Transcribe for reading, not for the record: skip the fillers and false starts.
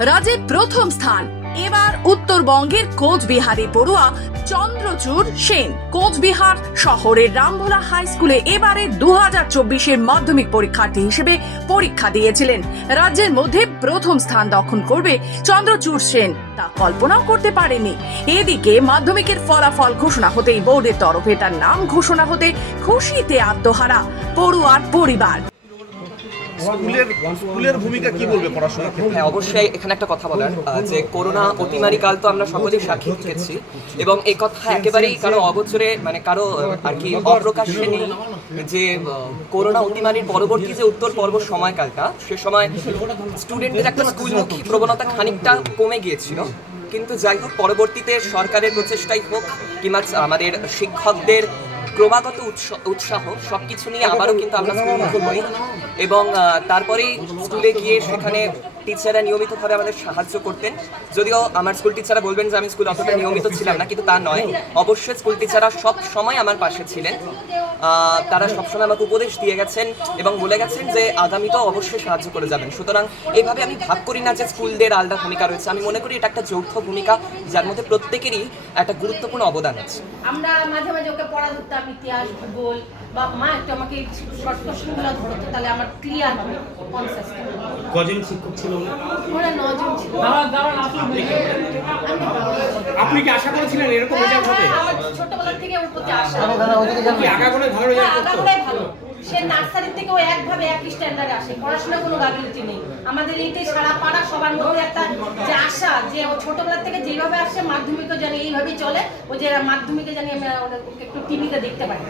রাজ্যে প্রথম স্থান এবার উত্তরবঙ্গের কোচবিহারে পড়ুয়া চন্দ্রচূড় সেন। কোচবিহার শহরের রামভোলা হাই স্কুলে এবারে 2024-এর মাধ্যমিক পরীক্ষার্থী হিসেবে পরীক্ষা দিয়েছিলেন। রাজ্যের মধ্যে প্রথম স্থান দখল করবে চন্দ্রচূড় সেন তা কল্পনাও করতে পারেনি। এদিকে মাধ্যমিকের ফলাফল ঘোষণা হতেই বোর্ডের তরফে তার নাম ঘোষণা হতে খুশিতে আত্মহারা পড়ুয়ার পরিবার। স্কুলের ভূমিকা কি বলবে পড়াশোনার ক্ষেত্রে? হ্যাঁ, অবশ্যই এখানে একটা কথা বলার যে করোনা অতিমারি কাল তো আমরা সকলেই সাক্ষী থেকেছি এবং এই কথা একেবারেই কারো অগোচরে মানে কারো আর কি অপ্রকাশ্যে নেই যে করোনা অতিমারির পরবর্তী যে উত্তর পর্ব সময়কালটা সে সময় স্টুডেন্টদের একটা স্কুলমুখী প্রবণতা খানিকটা কমে গিয়েছিল। কিন্তু যাই হোক, পরবর্তীতে সরকারের প্রচেষ্টাই হোক কিংবা আমাদের শিক্ষকদের ক্রমাগত উৎসাহ সবকিছু নিয়ে আবারও কিন্তু আমরা স্কুলমুখী হই এবং তারপরেই স্কুলে গিয়ে সেখানে টিচাররা নিয়মিতভাবে আমাদের সাহায্য করতেন। যদিও আমার স্কুল টিচাররা বলবেন যে আমি স্কুলে অতটা নিয়মিত ছিলাম না, কিন্তু তা নয়, অবশ্যই স্কুল টিচাররা সব সময় আমার পাশে ছিলেন। তারা সবসময় আমাকে উপদেশ দিয়ে গেছেন এবং বলে গেছেন যে আগামীতেও অবশ্যই সাহায্য করে যাবেন। সুতরাং এইভাবে আমি ভাগ করি না যে স্কুলদের আলাদা ভূমিকা রয়েছে, আমি মনে করি এটা একটা যৌথ ভূমিকা যার মধ্যে প্রত্যেকেরই একটা গুরুত্বপূর্ণ অবদান আছে। আমরা মাঝে মাঝে ওকে পড়া ধরতাম, ইতিহাস, ভূগোল, বা মা একটু আমাকে শর্ট কোশ্চেনগুলো ধরতো, তাহলে আমার ক্লিয়ার হবে কনসেপ্টটা। কজন শিক্ষক ছিল? ওরা 9 জন ছিল। আপনি কি আশা করেছিলেন এরকম রেজাল্ট হবে? আমার ছোটবেলা থেকে ওর প্রতি আশা। কি আগাগোড়ায় ভালো রেজাল্ট করতো? আগাগোড়াই ভালো। সে নার্সারি থেকে ও একভাবে একই স্ট্যান্ডার্ডে আসে, পড়াশোনার কোনো গাফিলতি নেই। আমাদের এইটাই সারা পাড়া সবার মধ্যে একটা যে আশা যে ও ছোটবেলা থেকে যেভাবে আসে মাধ্যমিকও জানি এইভাবেই চলে, ও যে মাধ্যমিকে জানি আমি ওকে একটু টিভিতে দেখতে পাই।